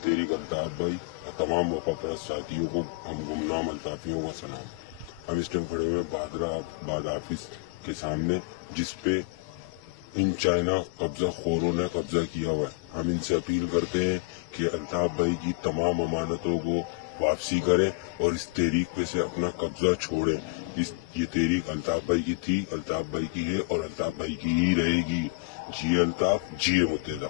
تحریک الطاف بھائی اور تمام وفا پرست ساتھیوں کو ہم گمنام الطافیوں کا سلام۔ ہم اس ٹائم کھڑے ہوئے بادرہ آباد آفس کے سامنے، جس پہ ان چائنا قبضہ خوروں نے قبضہ کیا ہوا ہے۔ ہم ان سے اپیل کرتے ہیں کہ الطاف بھائی کی تمام امانتوں کو واپسی کریں اور اس تحریک پہ سے اپنا قبضہ چھوڑیں۔ یہ تحریک الطاف بھائی کی تھی، الطاف بھائی کی ہے اور الطاف بھائی کی ہی رہے گی۔ جی الطاف، جی متحدہ۔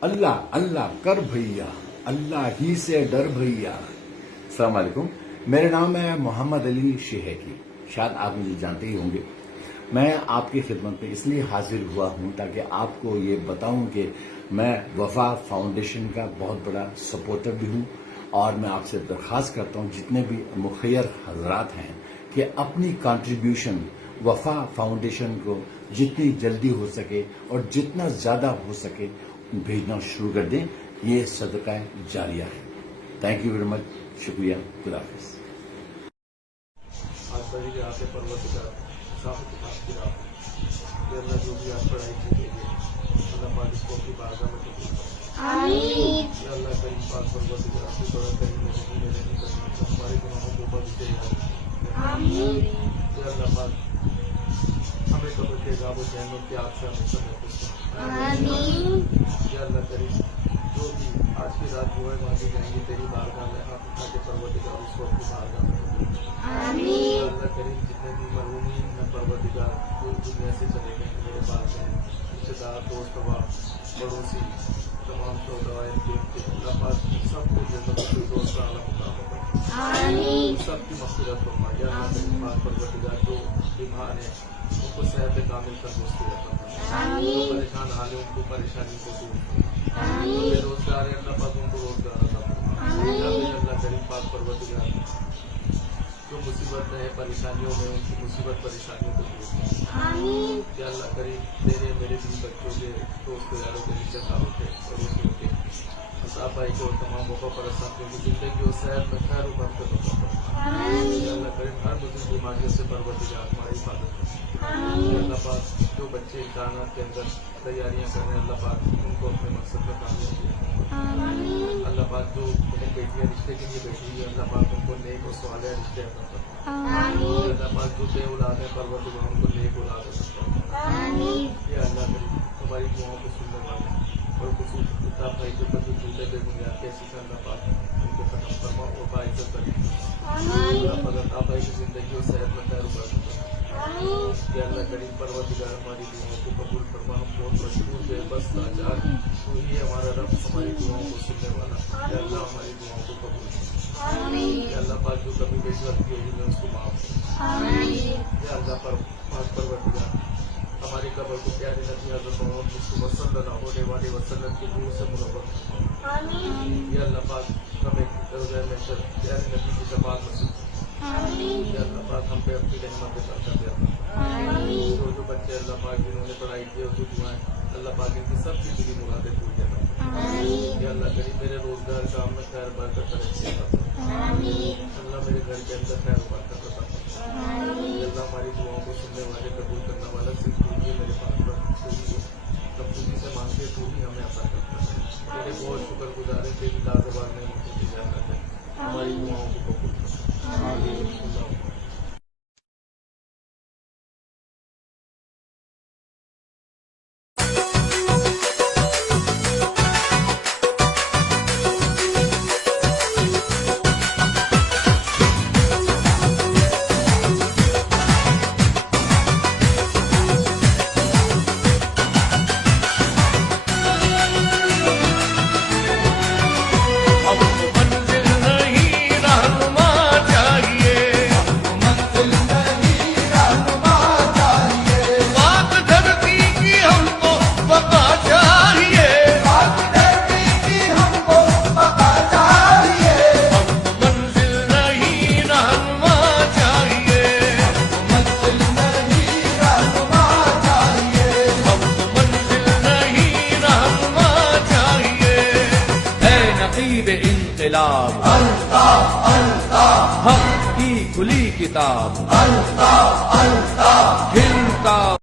اللہ اللہ کر بھیا، اللہ ہی سے ڈر بھیا۔ السلام علیکم، میرا نام ہے محمد علی شیخی، شاید آپ مجھے جانتے ہی ہوں گے۔ میں آپ کی خدمت میں اس لیے حاضر ہوا ہوں تاکہ آپ کو یہ بتاؤں کہ میں وفا فاؤنڈیشن کا بہت بڑا سپورٹر بھی ہوں، اور میں آپ سے درخواست کرتا ہوں جتنے بھی مخیر حضرات ہیں کہ اپنی کنٹریبیوشن وفا فاؤنڈیشن کو جتنی جلدی ہو سکے اور جتنا زیادہ ہو سکے بھیجنا شروع کر دیں۔ یہ صدقہ جاریہ ہے۔ تھینک یو ویری مچ، شکریہ، خدا حافظ۔ آج بڑی رات ہے، پروردگار صاحب کے پاس کی رات ہے۔ اللہ جو بھی آج پڑھائی کی گئی ہے، اللہ پاک اس کو اپنی بارگاہ میں قبول کرے۔ آمین۔ یا اللہ کریم پاک پروردگار آپ سے بڑا کریم نہیں کرنا، ہمارے گناہوں کو بخش دے یار۔ آمین۔ یا اللہ پاک ہمیں قبر کے عذاب و جہنم کے آگ سے ہمیشہ محفوظ کرے۔ آمین۔ یا اللہ کریم جو بھی آج کی رات دعائیں مانگی جائیں گی تیری بارگاہ میں، ہاتھ اٹھا کے پروردگار اس کو اپنی بارگاہ میں قبول کرے۔ آمین۔ یا اللہ کریم جتنے بھی مرحومین ہیں پروردگار جو دنیا سے چلے گئے، میرے والدین، رشتے دار، دوست احباب، پڑوسی، تمام شہداء کے اللہ پاک سب کو جنت الفردوس کا اعلیٰ مقام عطا فرمائے۔ آمین۔ سب کی مغفرت فرمائے۔ یا اللہ کریم پاک پروردگار جو بیمار ہیں ان کو صحت کامل تندرستی عطا فرمائے۔ جو پریشان حال ہے ان کو پریشانی کو دور فرمائے۔ جو بے روزگار ہے اللہ پاک ان کو روزگار عطا فرمائے۔ یا اللہ کریم پاک پروردگار جو مصیبت میں ہے، پریشانیوں میں، ان کی مصیبت پریشانیوں کو دور فرمائے۔ یا اللہ کریم تیرے میرے بھی بچوں کے دوست یاروں کے رشتے داروں کے پڑوسیوں کے الطاف بھائی کو تمام وفا پرست ساتھیوں کی زندگی اور صحت میں خیر و برکت عطا فرمائے۔ یا اللہ کریم ہر مزید بیماریوں سے پروردگار ہماری حفاظت کرے۔ یا اللہ پاک جو بچے امتحانات کے اندر تیاریاں کر رہے ہیں اللہ پاک ان کو اپنے مقصد میں کامیاب کیا۔ اللہ پاک جو انہیں بیٹیاں رشتے کے لیے بیٹھی ہوئی ہے اللہ پاک ان کو نیک اور صالح رشتے عطا فرمائے۔ اللہ پاک جو بے اولاد ہے پروردگار ان کو نیک اولاد عطا فرمائے۔ یا اللہ کریم ہماری دعاؤں کو سننے والے اور خصوص الطاف بھائی کے اوپر جو جھوٹے بے بنیاد کیسی سے اللہ پاک ان کو ختم فرما اور باعزت کرے۔ اللہ پاک الطاف بھائی کی زندگی اور صحت میں خیر و برکت عطا۔ یا اللہ کریم پروردگار ہماری دعاؤں کو قبول فرما۔ ہم بہت مشہور بے بس لاچار، تو ہی ہمارا رب ہماری دعاؤں کو سننے والا۔ یا اللہ ہماری دعاؤں کو قبول فرما۔ یا اللہ پاک جو کبھی بیٹی غلطی ہوگی میں اس کو معاف کروں۔ یا اللہ پاک پروردگار ہماری قبر کو پیارے نبی حضرت محمد مصطفیٰ صلی اللہ علیہ وسلم کی نور سے منور فرما۔ یا اللہ پاک ہمیں روزہ محشر پیارے نبی کی شفاعت نصیب فرما۔ یا اللہ پاک ہم پہ اپنی رحمت برکت عطا فرما۔ جو بچے اللہ پاک جنہوں نے پڑھائی کی اور جو دعائیں اللہ پاک ان کی سب کی دلی مرادیں پوری عطا فرما۔ یا اللہ کریم میرے روزگار کام میں خیر برکت ترقی عطا فرما۔ اللہ میرے گھر کے اندر خیر و برکت عطا فرما۔ یا اللہ ہماری دعاؤں کو سننے والے قبول کرنے والا صرف تو ہی ہے، میرے پاس سب تجھی سے مانگتے تو ہی ہمیں عطا کرتا ہے۔ میرے بہت شکر گزار ہے تیری لازوال نعمتوں کی جنت ہے، ہماری دعاؤں کو قبول کرنا۔ آمین۔ اللہ انقلاب حق کی کھلی کتاب ہند کا